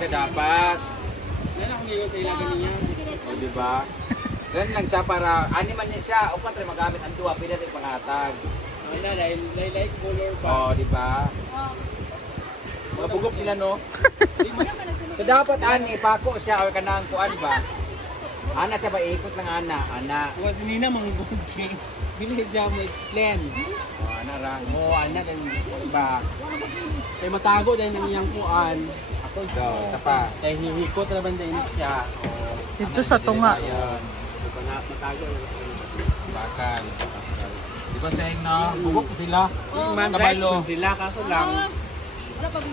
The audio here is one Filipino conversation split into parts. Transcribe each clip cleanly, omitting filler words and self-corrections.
siya dapat. Yan ako ngayon sa ilagan niya. O, di ba? Ganun lang siya para animan niya siya. O, patre magamit ang duwa, pwede rin pangatag. Wala, dahil light color pa. O, di ba? Mabugok sila, no? So, dapat, ani, pako siya or kanang kuan ba? Ana siya ba? Ikot ng ana. Ana. Kung si Nina mangguging, bilhin siya mo explain. O, ana ra. Oo, anak, ba? Kaya matago dahil nang iyang kuan. Ako, so, isa pa. Dahil hihikot na ba dahil siya. Dito sa tunga. Ayun. Matago. Bakal. Di ba sa no? Bugok sila. Man, right man sila, kaso lang.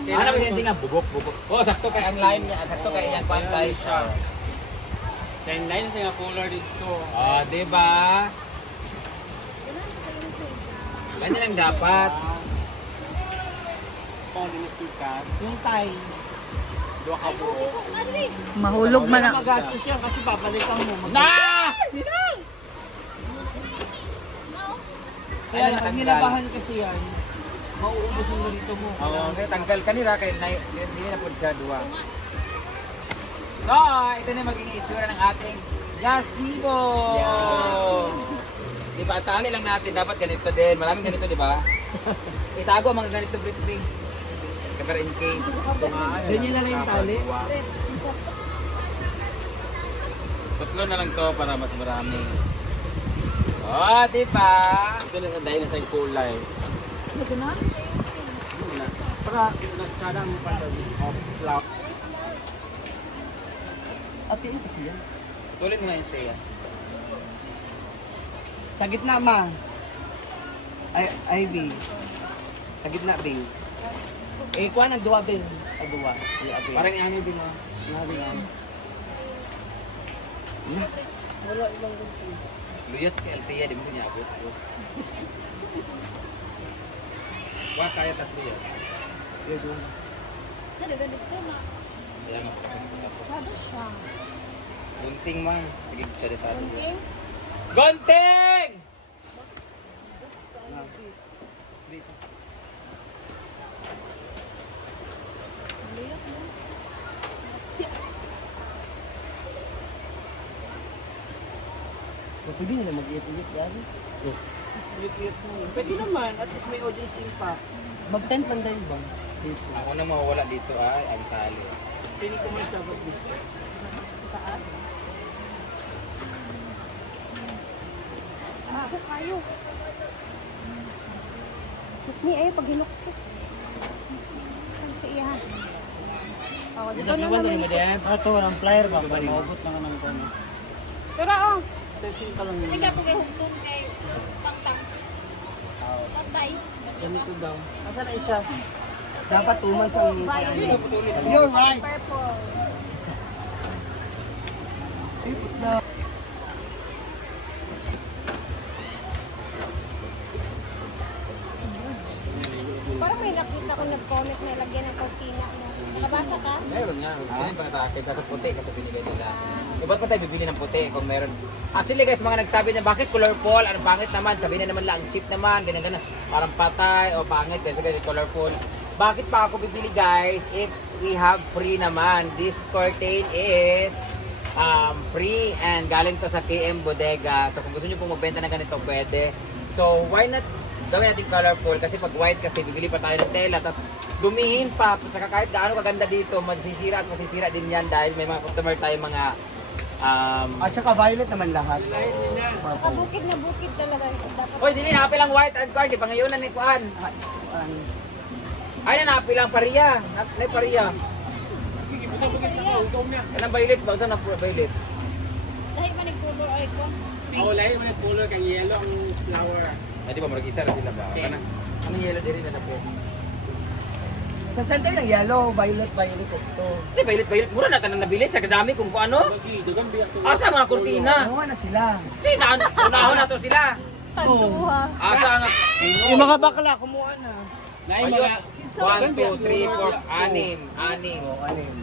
Ano ba yan nga? Bugok. Oh, sakto kay ang line niya. Sakto kay iyang kuan size siya. Then line siya color dito. Oh, di ba? Ganyan lang dapat. Yung tie. Dua ka buo. Mahulog man ang... Magastos yan kasi babalikan mo. Na! Kaya pag nilabahan kasi yan, mauubos yung ganito mo. Oo, kaya tanggal kanira kay hindi na po siya duwa. So, ito na magiging itsura ng ating gazebo. Di ba, tali lang natin, dapat ganito din. Maraming ganito, di ba? Itago ang mga ganito, Brit. Para in case. Ganyan na lang yung tali. Tatlo na lang to para mas marami. Oh, di ba? Ito na dahil na sa kulay. Ito na? Para nagkada mo pa of flower. Ate, ito kasi yan. Tuloy mo nga yung Thea. Sa gitna, ma. Ivy. Sa gitna, Bing. Eh, kuha ng duwa, Bing. Duwa. Parang ano din mo. Wala ibang gusto. Luyot kay Althea, di mo niya abot. Wah, kaya tatlo yan. Kaya nga, gunting man. Sige, tsada sa atin. Gunting! Please. Pwede nila mag-iit-iit yan. Iit-iit mo. Pwede naman, at least may audience pa. Mag-tent man dahil ba? Dito. Ako na mawawala dito ay ang tali. Pwede ko mas dapat dito. Taas. Ako kayo. Ni ay paghinok ko. Sa iya. Oh, dito na naman. Ito, ang flyer ba? Maubot na ka ng kano. Pero oh, Testing ka lang yun. Ikaw po kayo hugtong kay Tang-Tang. Pagday. Ganito daw. Asa na isa? Dapat 2 months ang violet. You're right. Purple. Parang may nakita ko nag-comment na lagyan ng cortina. Nakabasa ka? Meron nga. Sino pa sa akin? Dapat puti kasi binigay nila. Ba't pa tayo bibili ng puti kung meron? Actually guys, mga nagsabi niya, bakit colorful? Anong pangit naman? Sabi na naman lang, cheap naman, ganyan-ganyan. Parang patay o pangit kasi ganyan colorful. Bakit pa ako bibili guys if we have free naman? This curtain is free and galing to sa KM Bodega. So kung gusto niyo pong magbenta ng ganito, pwede. So why not gawin natin colorful? Kasi pag white kasi, bibili pa tayo ng tela. Tapos dumihin pa. At saka kahit gaano kaganda dito, masisira at masisira din yan dahil may mga customer tayo mga At saka violet naman lahat. Bukid na bukid talaga. Dapat Oy, dili napil ang white and kuan, pangayunan ni kuan. Ay na napil ang pariya. Napil pariya. Kanang violet ba sa na violet? Dahil man nag-color ay ko. Oh, lain mo color kang yellow ang flower. Ay di ba mag-isa ra sila ba? Kana ano yellow diri na napil. Sa sentay ng yellow, violet ito. Si violet mura na tanan nabilit sa kadami kung ano. Bagi, dugan biya to. Asa mga kurtina? Nawa na sila. Si nahon na to sila. tanduha. Asa nga Yung mga bakla kumuha na. Naay Ayun. mga 1, 2, 3, 4, 6. anim.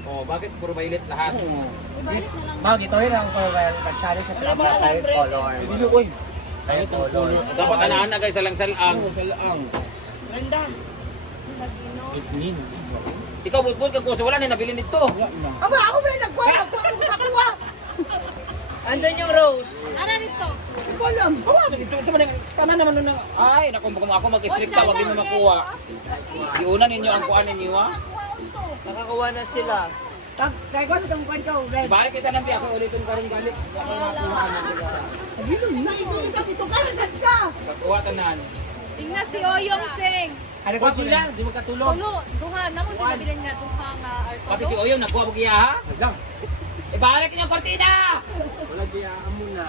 Oh, bakit puro violet lahat? Mag ito rin ang violet at challenge sa tayo color. Dilo oy. Tayo color. Dapat ana-ana guys salang-salang. Sa laang. Ganda. Itnin. Ikaw budbud kag kuso wala na nabili nito. Aba, ako ba nagkuha? Nagkuha ko sa kuha. Andun yung rose. Ano nito? Hindi ko alam. Ito sa man tanan naman nun. Ay, naku ako mag-strip ta wag mo makuha. Iuna ninyo ang kuan ninyo ha. Nakakuha na sila. Kaya ko ano itong kuhan ka, Red? Ibalik kita lang ako ulitin karon galit. Ako makuha na nila. Dito na, ito ka, saan ka? Pagkuha tanan. Tingnan si Oyong Sing. Ano ko sila? Di mo katulong. Tulo, duha na mo din nabilin nga duha nga arko. Pati si Oyo nakuha mo giya ha. Lang. Ibalik niyo ang kortina. Wala giyaan muna.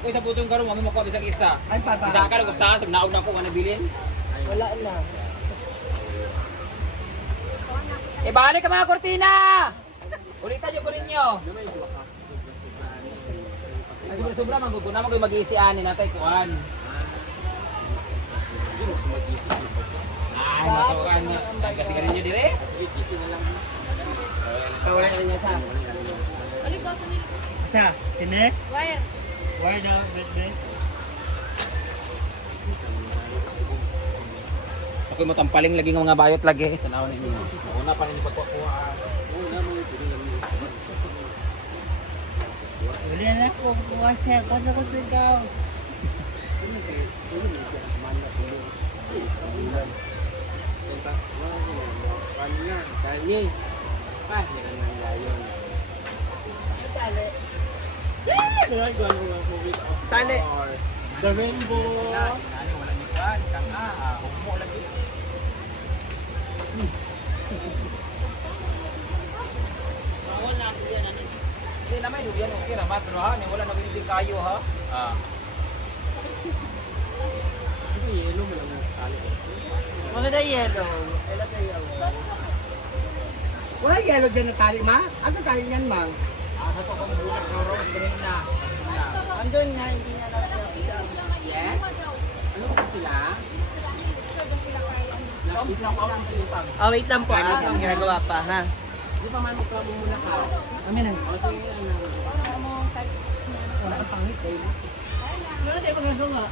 Ako isa putong karon mo makuha bisag isa. Ay, papa. Isa ka lang gustahan sab naog na ko ana bilin. Wala na. Ibalik ka mga kortina. Ulitan niyo ko ninyo. Ay sobra maguguna mo mag-iisian ni natay kuan. Ay, matukan mo. Kasi ka ninyo dire. Isi na lang. Wala na niya sa. Ano ko to nila? Sa? Tine? Wire. Where na? Bet. Ako mo tampaling lagi ng mga bayot lagi. Tanaw ninyo. Una pa ninyo pagkuha. Wala na ako. Kuha siya. Kuha ko sa ikaw. Tali. The rainbow. Wala ni kuan. Kanga. Hukmo lagi. Hindi naman yung yan okay naman pero ha, wala na bilibig kayo ha. Ah. Maganda yellow. Wala yellow dyan na tali, ma? Asa tali niyan, ma? Sa to kong bulat sa rose green na. Andun nga, hindi niya Yes? Ano ba sila? Oh, wait lang po ang ginagawa pa, ha? Di pa man magkamo muna ka. Amin lang. O, sige na. Wala kang pangit, eh. Wala tayo pangagawa.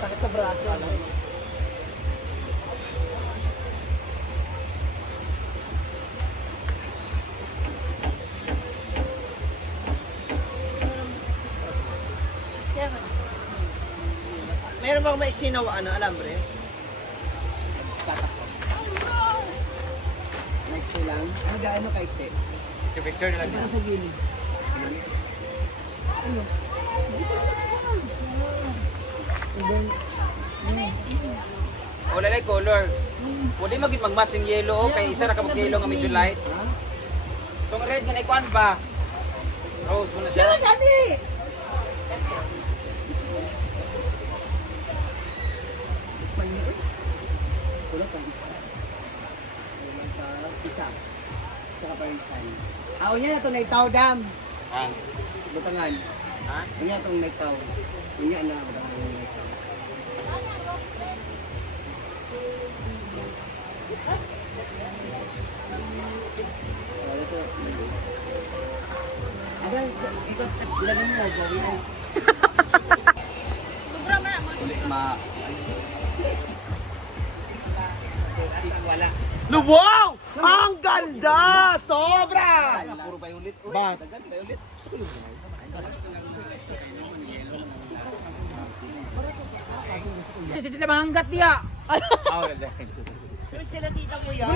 Sakit sa braso. Meron bang maiksi na alambre? Maiksi lang? Ano gaano kaiksi? Picture na lang. Sa gilid. Wala like color. Pwede maging mag-match yung yellow kay isa ra ka mag-yellow nga medyo light. Tong red nga kuan ba? Rose mo na siya. Gani! Kulang pang isa. Isa. Saka pa rin sign. Ah, unya na ito na itaw, dam. Ang Butangan. ha? Unya itong na itaw. Unya na, butangan yung na itaw. Wala ito. Agal, ito, lagyan mo, gawin. Sobra man na. Ulit ma wala. Wow! Ang ganda! Sobra! Puro violet. Ba? Kasi sila manganggat niya. Oh, Sure sila tita mo yan?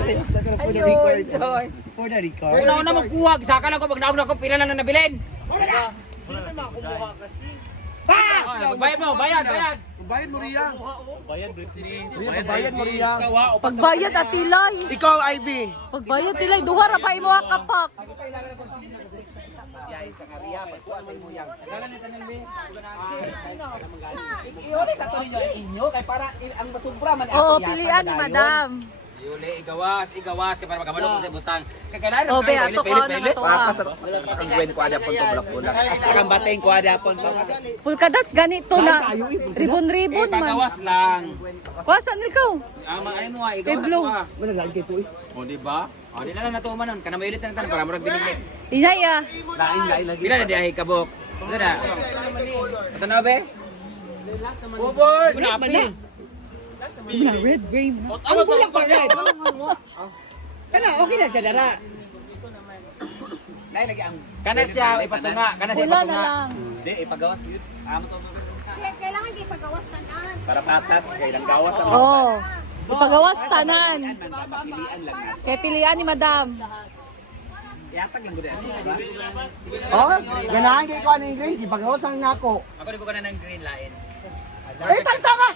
Ayun, Joy. For the record. Kung nauna magkuha, saka lang ko, pag naog na ko, pila lang na nabilin. Sino naman kumuha kasi? Bayad mo, bayad. Bayad mo Ria. Bayad, Britney. Bayad mo Ria. Ikaw ha, o Pagbayad at tilay. Ikaw, Ivy. Pagbayad tilay, duha ra pa imo ang kapak. sa kariya, pagkuha sa imo yang. Tagalan ni tanan mi. Iyon sa to ninyo inyo kay para ang basubra man Oo, pilian ni madam. Yuli, igawas kay para makabalok sa butang. Kailangan Oh, be, ato ka na to. Ang gwen ko ada pon to bulak-bulak. Ang bateng ko ada pon to. Pulkadats ganito na. Ribon-ribon man. Pagawas lang. Kuwasan ikaw. Ano mo igawas Kay Blue. Wala lang kay to eh. O di ba? O di na lang natuman nun. Kana mailit na tan para murag binigay. Inaya. Lain lagi. Pila na diahi kabok. Pila na. Tanaw be? Boboy. Kuna apil. Na red brain. Ang bulak pa red. Kana okay na siya dara. Nay lagi ang kana siya ipatunga, kana siya Wala na ipatunga. lang. Di ipagawas yun. Amo to. Kailangan di pagawas tanan. Para patas kay nang gawas ang Oh. Ipagawas tanan. pilian lang. Kaya pilihan ni Madam. Yatag yung budas. Oh, ganahan kay ko ano yung green, di pagawas ang nako. Ako di ko kana ng green lain. Eh, tantang ha!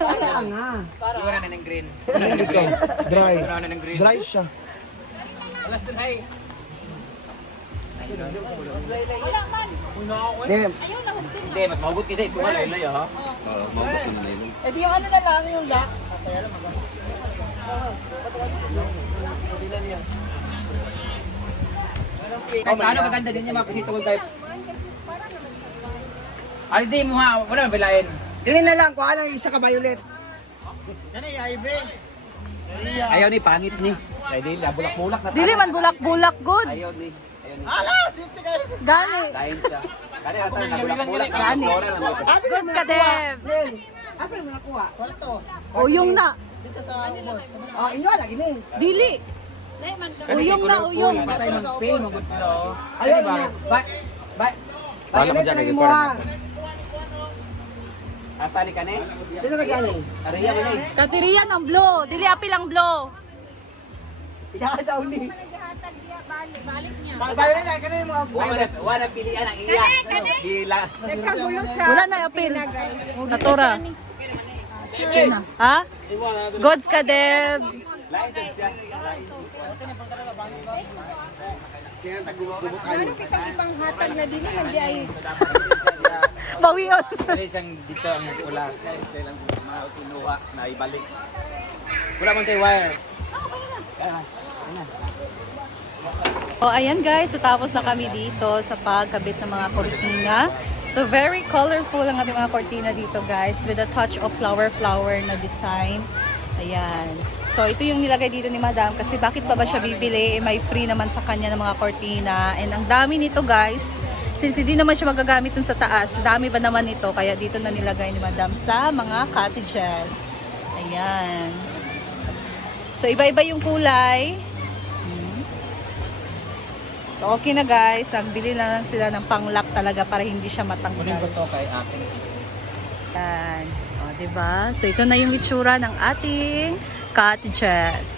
Kaya nga. Di ko na ng green. Dry. Di ko na ng green. Dry siya. Di, Hindi, mas mahugot kasi ito wala yun ha. eh di yung ano na lang yung lock. Kahit paano kaganda din niya mga pusitol type. Alis di mo ha, wala nang bilain. Dili na lang, kuha lang isa ka violet. Ayaw ni pangit ni. Kay di bulak-bulak na. Dili man bulak-bulak good. Ayaw ni. Gani. Lain siya. Kani ata na bulak-bulak. Gani. Flora lang mo. Good ka, Deb. Len, asa mo nakuha? Wala to. Uyong na. Dito sa ubos. Oh, inyo lagi ni. Dili. Uyong na, uyong. Patay mag fail mo good sila. Ayaw na. Ba. Wala mo dyan, mo ha. Asali ka ni? Dito ka galing. Ariya mo ni. Katiriyan ang blow. Dili apil ang blow. Ikaw daw ni. Balik niya. Violet na kanay mo. Wala pilian ang iya. Gila. Wala na apil. Natura. Yun na. Ha? Gods ka, Deb. Lain din siya. Ano kitang ipanghatag na dili man di ay. Bawion. Pero isang dito ang pula. Kailang mautunuha na ibalik. Wala man tayo wire. Oh, ayan guys, so tapos na kami dito sa pagkabit ng mga kortina. So very colorful ang ating mga kortina dito guys with a touch of flower na design. Ayan. So ito yung nilagay dito ni Madam kasi bakit pa ba siya bibili? Eh, may free naman sa kanya ng mga kortina. And ang dami nito guys. Since hindi naman siya magagamit dun sa taas, dami ba naman ito? Kaya dito na nilagay ni Madam sa mga cottages. Ayan. So iba-iba yung kulay. So okay na guys, nagbili na lang sila ng panglock talaga para hindi siya matanggal. Kunin ko to kay ating. Yan. O, diba? So ito na yung itsura ng ating cottages.